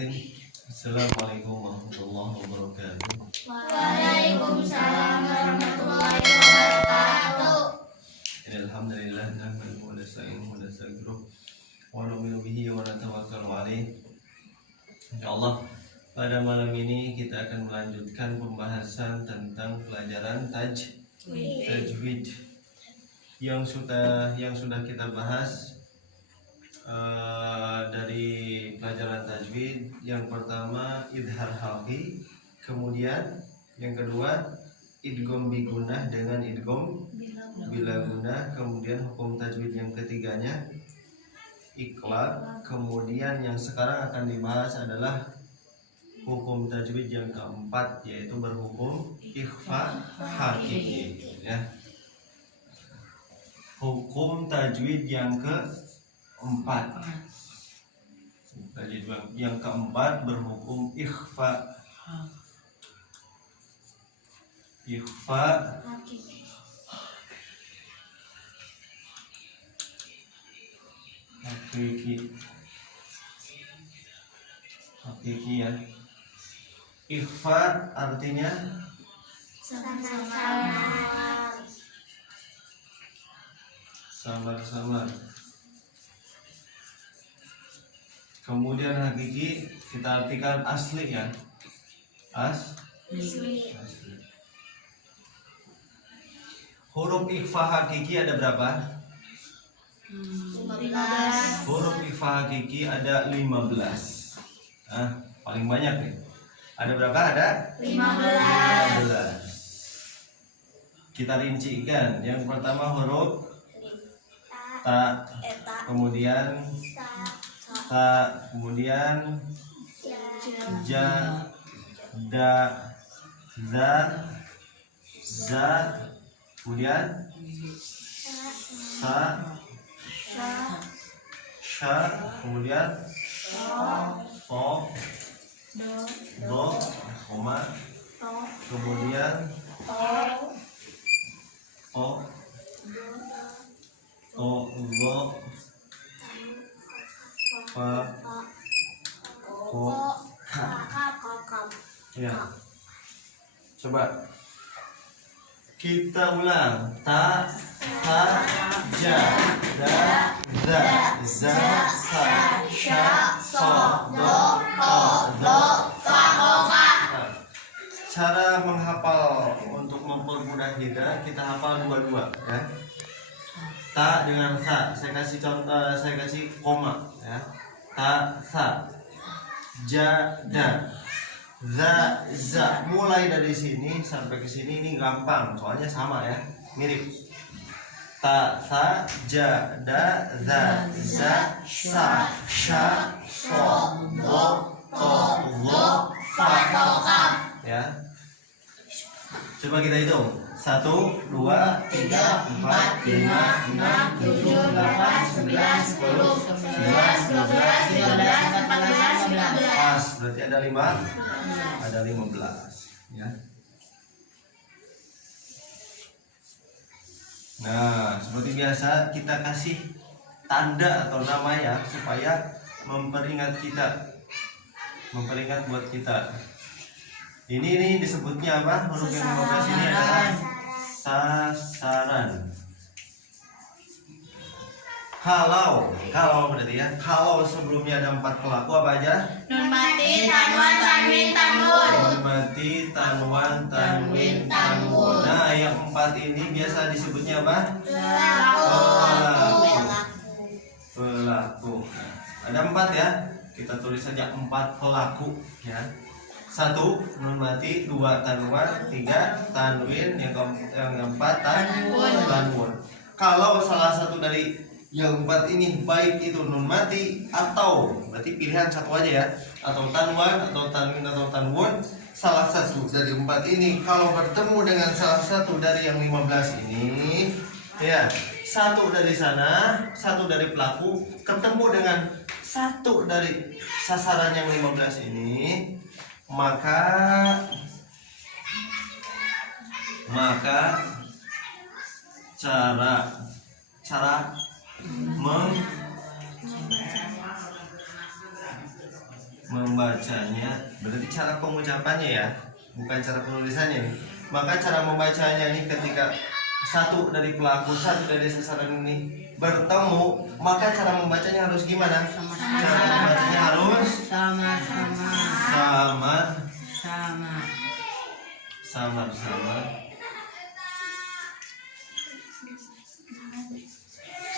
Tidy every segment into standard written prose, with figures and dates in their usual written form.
Bismillahirrahmanirrahim. Assalamualaikum warahmatullahi wabarakatuh. Waalaikumsalam warahmatullahi wabarakatuh. Alhamdulillah nahmaduhu wa nasta'inuhu wa nastaghfiruh wa nu'minu bihi wa natawakkalu alaih. Insyaallah pada malam ini kita akan melanjutkan pembahasan tentang pelajaran tajwid yang sudah kita bahas dari pelajaran tajwid. Yang pertama idhar halqi, kemudian yang kedua idgham bigunah dengan idgham bila gunah, kemudian hukum tajwid yang ketiganya iqlab, kemudian yang sekarang akan dibahas adalah hukum tajwid yang keempat, yaitu berhukum ikhfa hakiki ya. Hukum tajwid yang keempat, tajwid yang keempat berhukum ikhfa hakiki ya. Ikhfa artinya samar-samar. Kemudian hakiki kita artikan asli ya. Asli. Huruf ikhfa hakiki ada berapa? 15. Huruf ikhfa hakiki ada 15. Paling banyak nih. Ada berapa? Ada 15. Kita rincikan. Yang pertama huruf ta, kemudian ta, kemudian ja, da, za, za, kemudian sa, sha, kemudian so, do, koma, kemudian o, zo, fa, ko, ka. Ya. Coba kita ulang. Ta, sa, ja, da, za, za, sa, sha, so, do, o, zo, fa, ko, ka. Cara menghafal untuk mempermudah kita hafal dua-dua ya. Ta dengan sa, saya kasih contoh, saya kasih koma ya. Ta, sa, ja, da, za, za. Mulai dari sini sampai ke sini ini gampang, soalnya sama ya, mirip. Ta, sa, ja, da, za, za, sa, sha, so, do, to, zo, fa, ko, ka. Ya. Coba kita hitung. 1, 2, 3, 4, 5, 6, 7, 8, 9, 10, 11, 12, 13, 14, 15. Pas, berarti ada 5. Ada 15 ya. Nah, seperti biasa kita kasih tanda atau nama ya, supaya memperingat buat kita. Ini disebutnya apa? Huruf yang 15 ini adalah sasaran. Kalau berarti ya, kalau sebelumnya ada 4 pelaku apa aja? Nun mati, tanwan, tanwin, tanwun. Nun mati, tanwan, tanwin, tanwun. Nah, yang 4 ini biasa disebutnya apa? Pelaku. Ada 4 ya. Kita tulis saja 4 pelaku ya. 1 nun mati, 2 tanwan, 3 tanwin, yang keempat tanwun. Kalau salah satu dari yang 4 ini, baik itu nun mati atau, berarti pilihan satu aja ya, atau tanwan atau tanwin atau tanwun, salah satu dari 4 ini kalau bertemu dengan salah satu dari yang 15 ini ya, satu dari sana, satu dari pelaku ketemu dengan satu dari sasaran yang 15 ini, maka cara membacanya berarti cara pengucapannya ya, bukan cara penulisannya nih. Maka cara membacanya nih ketika satu dari pelaku, satu dari sasaran ini bertemu, maka cara membacanya harus gimana? Cara membacanya harus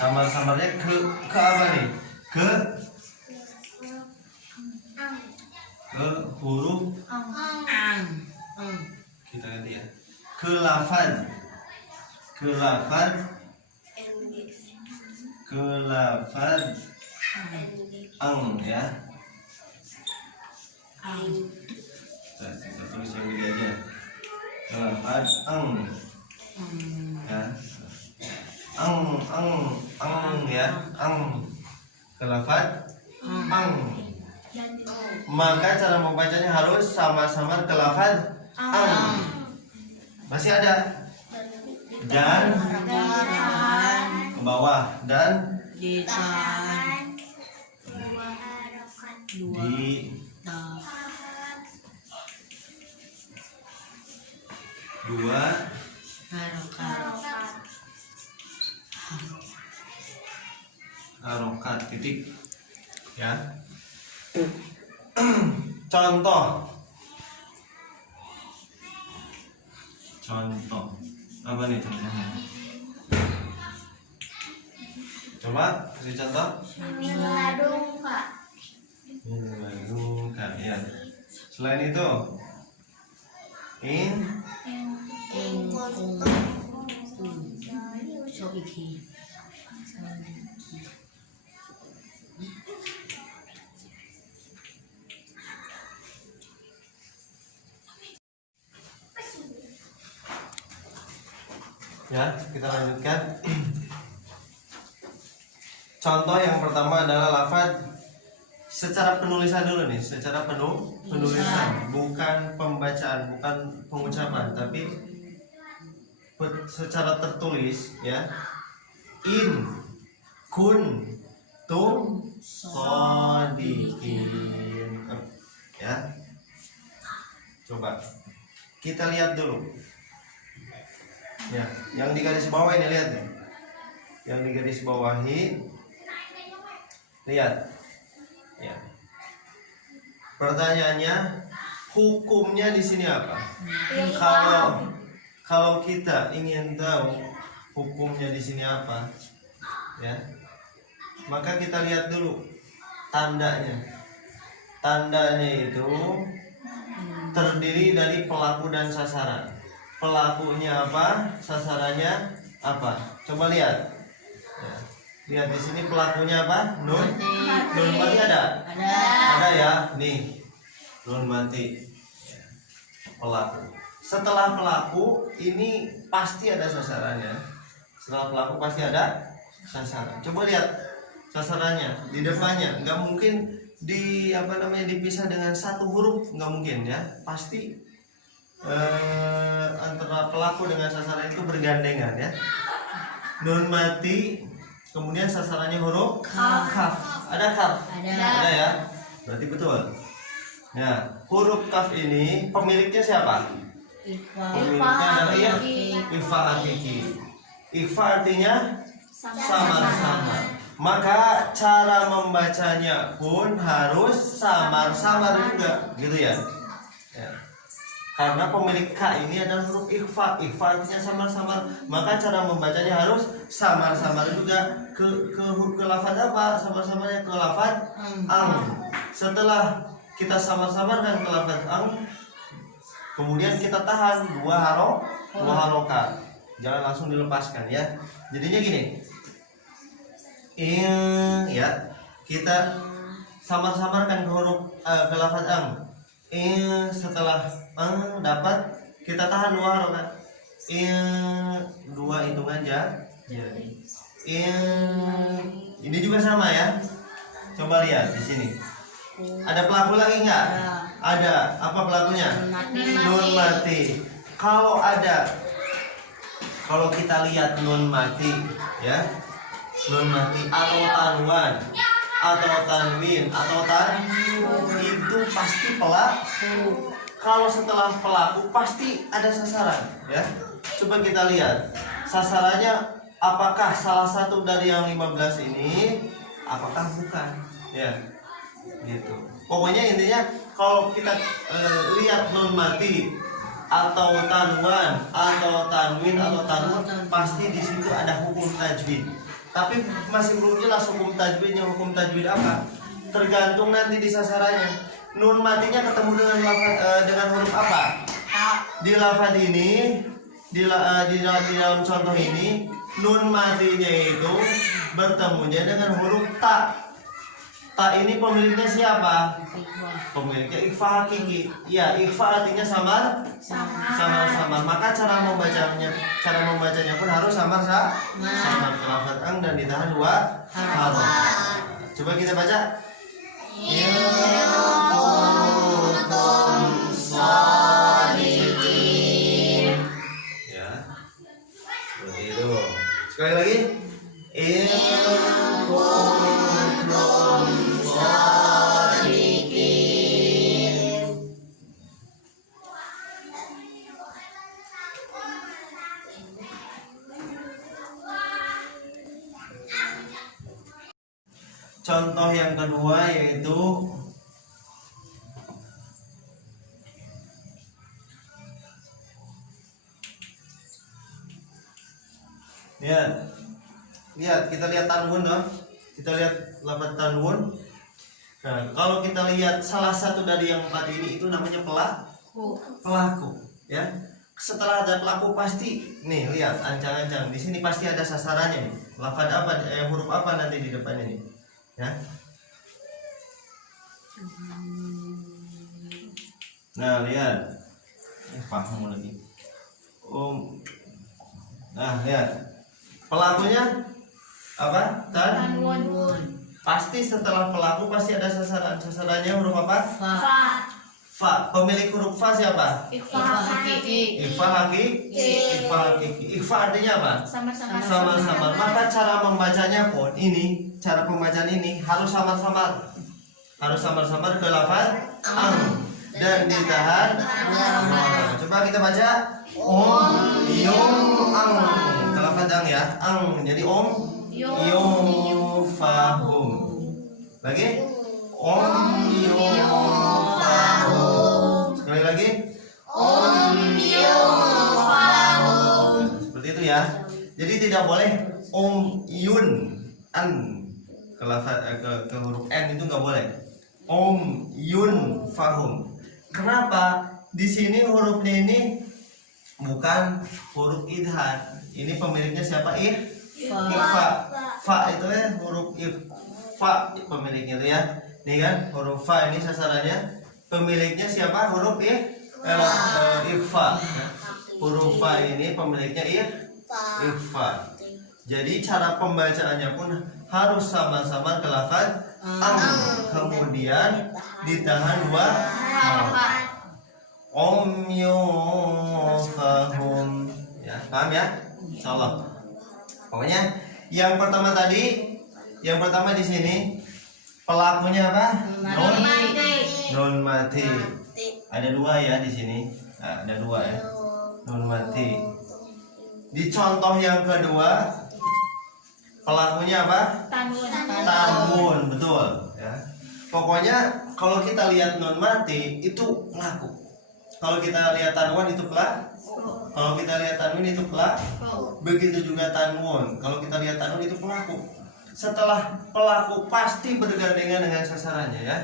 samar-samarnya ke apa nih? Ke huruf kita ganti ya. Ke lafaz ang ya. Kita tulis yang gede aja. Ke lafaz ang ya. Ang ya. Ang. Ke lafaz ang. Maka cara membacanya harus samar-samar ke lafaz ang. Masih ada dan ke bawah dan di dua harokat titik ya. Contoh apa nih contohnya? Coba kasih contoh. Miladungka Ya. Selain itu in ya, kita lanjutkan. Contoh yang pertama adalah lafaz secara penulisan dulu nih, secara penulisan, bukan pembacaan, bukan pengucapan, tapi secara tertulis ya. In kuntum shodiqin ya. Coba kita lihat dulu. Ya, yang di garis bawah ini lihat nih. Yang di garis bawahi lihat. Ya. Pertanyaannya, hukumnya di sini apa? Kalau kita ingin tahu hukumnya di sini apa, ya, maka kita lihat dulu tandanya. Tandanya itu terdiri dari pelaku dan sasaran. Pelakunya apa, sasarannya apa? Coba lihat. Ya. Lihat di sini pelakunya apa? Nun mati ada? Ada ya. Nih, nun mati. Ya. Pelaku. Setelah pelaku ini pasti ada sasarannya. Setelah pelaku pasti ada sasaran. Coba lihat sasarannya di depannya. Nggak mungkin dipisah dengan satu huruf, nggak mungkin ya. Pasti antara pelaku dengan sasaran itu bergandengan ya. Nun mati, kemudian sasarannya huruf kaf. Ada kaf? Ada ya. Berarti betul. Nah, huruf kaf ini pemiliknya siapa? Pemiliknya adalah ya, ikhfa hakiki. Ikhfa artinya samar-samar. Maka cara membacanya pun harus samar-samar juga, gitu ya. Ya. Karena pemilik K ini adalah huruf ikhfa. Ikhfa artinya samar-samar. Maka cara membacanya harus samar-samar juga. Ke lafaz apa? Samar-samarnya ke lafaz ang. Setelah kita samar-samarkan ke lafaz ang, kemudian kita tahan dua harokat. Jangan langsung dilepaskan ya. Jadinya gini. Ya. Kita samar-samarkan ke huruf ke lafaz ang. Setelah dapat kita tahan dua harokat. Dua hitungan jari. Ini juga sama ya. Coba lihat di sini. Ada pelaku lagi nggak? Ada. Apa pelakunya? Nun mati. Kalau kita lihat nun mati, ya, nun mati atau tanwan, atau tanwin, atau pasti pelaku. Kalau setelah pelaku pasti ada sasaran, ya. Coba kita lihat sasarannya, apakah salah satu dari yang 15 ini, apakah bukan, ya, gitu. Pokoknya intinya kalau kita lihat nun mati atau tanwan atau tanwin atau tanwun, pasti di situ ada hukum tajwid. Tapi masih belum jelas hukum tajwidnya. Hukum tajwid apa? Tergantung nanti di sasarannya. Nun matinya ketemu dengan huruf apa? Di lafaz ini, di dalam contoh ini, nun matinya itu bertemunya dengan huruf ta. Ta ini pemiliknya siapa? Pemiliknya ikhfa hakiki. Ya, ikhfa artinya samar. Maka cara membacanya pun harus samar. Ke lafaz ang dan ditahan dua haruf. Coba kita baca. Ya, seperti itu. Sekali lagi. Contoh yang kedua yaitu lihat kita lihat tanwun dong. Kita lihat lafaz tanwun. Nah, kalau kita lihat salah satu dari yang 4 ini itu namanya pelaku, ya. Setelah ada pelaku pasti nih, lihat ancang-ancang di sini pasti ada sasarannya nih. Lafaz apa, huruf apa nanti di depannya nih, ya. Nah, lihat. Paham lagi. Nah, lihat. Pelakunya apa? Tanwun. Pasti setelah pelaku pasti ada sasaran. Sasarannya huruf apa? Fa. Pemilik huruf fa siapa? Ikhfa hakiki. Ikhfa hakiki. Ikhfa artinya apa? Samar-samar. Maka cara membacanya pun ini, cara pembacaan ini harus samar-samar. Harus samar-samar ke lafaz ang dan ditahan. Coba kita baca yum ang. Ke lafaz ang ya. Ang jadi yufahum. Lagi yufahum. Sekali lagi yufahum. Seperti itu ya. Jadi tidak boleh yun an ke lafaz ke huruf n itu nggak boleh. Yun fahum. Kenapa? Di sini hurufnya ini bukan huruf idhar. Ini pemiliknya siapa? Ikhfa. Fa itu ya huruf ikhfa pemiliknya itu ya. Nih kan huruf fa ini sasarannya. Pemiliknya siapa? Huruf ikhfa. Huruf fa ini pemiliknya ikhfa. Jadi cara pembacaannya pun harus sama-sama ke lafaz ang, kemudian ditahan dua haruf. Yufahum. Ya, paham ya? Insyaallah. Pokoknya yang pertama di sini pelakunya apa? Nun mati. Ada dua ya di sini. Nah, ada dua ya. Nun mati. Di contoh yang kedua pelakunya apa? Tanwun, betul ya. Pokoknya kalau kita lihat nun mati itu pelaku. Kalau kita lihat tanwun itu pelaku. Kalau kita lihat tanwin itu pelaku. Begitu juga tanwun. Kalau kita lihat tanwun itu pelaku. Setelah pelaku pasti bergandengan dengan sasarannya ya.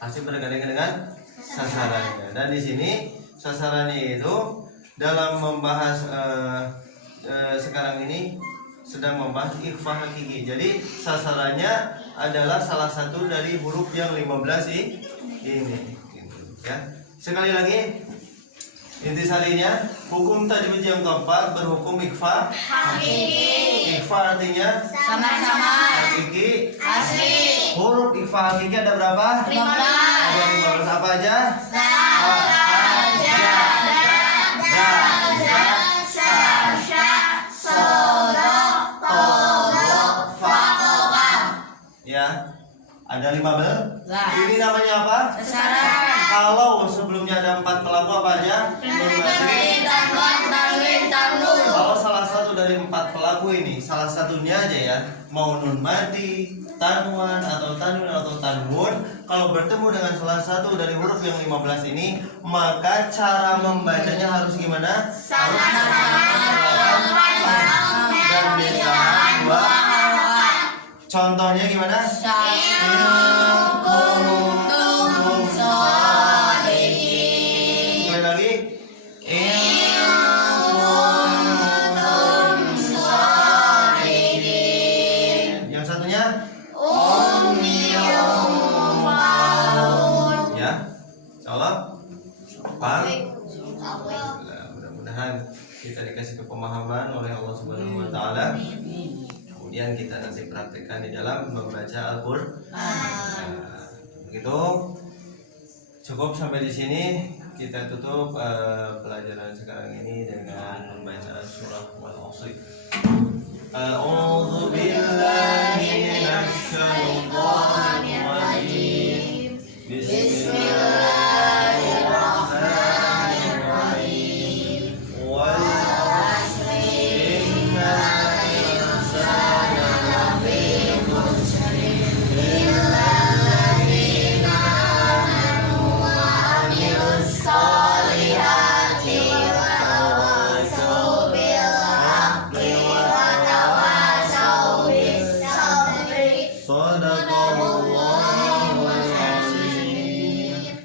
Pasti bergandengan dengan sasarannya. Dan di sini sasarannya itu dalam membahas sekarang ini sedang membahas ikhfa hakiki. Jadi sasarannya adalah salah satu dari huruf yang 15 ini gitu, ya. Sekali lagi intisarinya hukum tajwid yang keempat berhukum ikhfa hakiki. Ikhfa artinya Sama-sama. hakiki Asli. Huruf ikhfa hakiki ada berapa? 15. Ada 15 apa aja? Ya, ada 15. Ini namanya apa? Sasaran. Kalau sebelumnya ada 4 pelaku apa aja? Tanwin, tanwin, tanwin. Kalau salah satu dari 4 pelaku ini, salah satunya aja ya, mau nun mati, tanwan atau tanwin atau tanwun, kalau bertemu dengan salah satu dari huruf yang 15 ini, maka cara membacanya harus gimana? Dan ditahan 2. Contohnya gimana? Sekali lagi. Yang satunya? Ya, insyaallah paham. Mudah-mudahan kita dikasih kepemahaman oleh Allah Subhanahu wa taala. Kemudian kita nanti praktekkan di dalam membaca Al-Qur'an. Nah, begitu. Cukup sampai di sini. Kita tutup pelajaran sekarang ini dengan membaca surah Wal-Asr. A'udzu billahi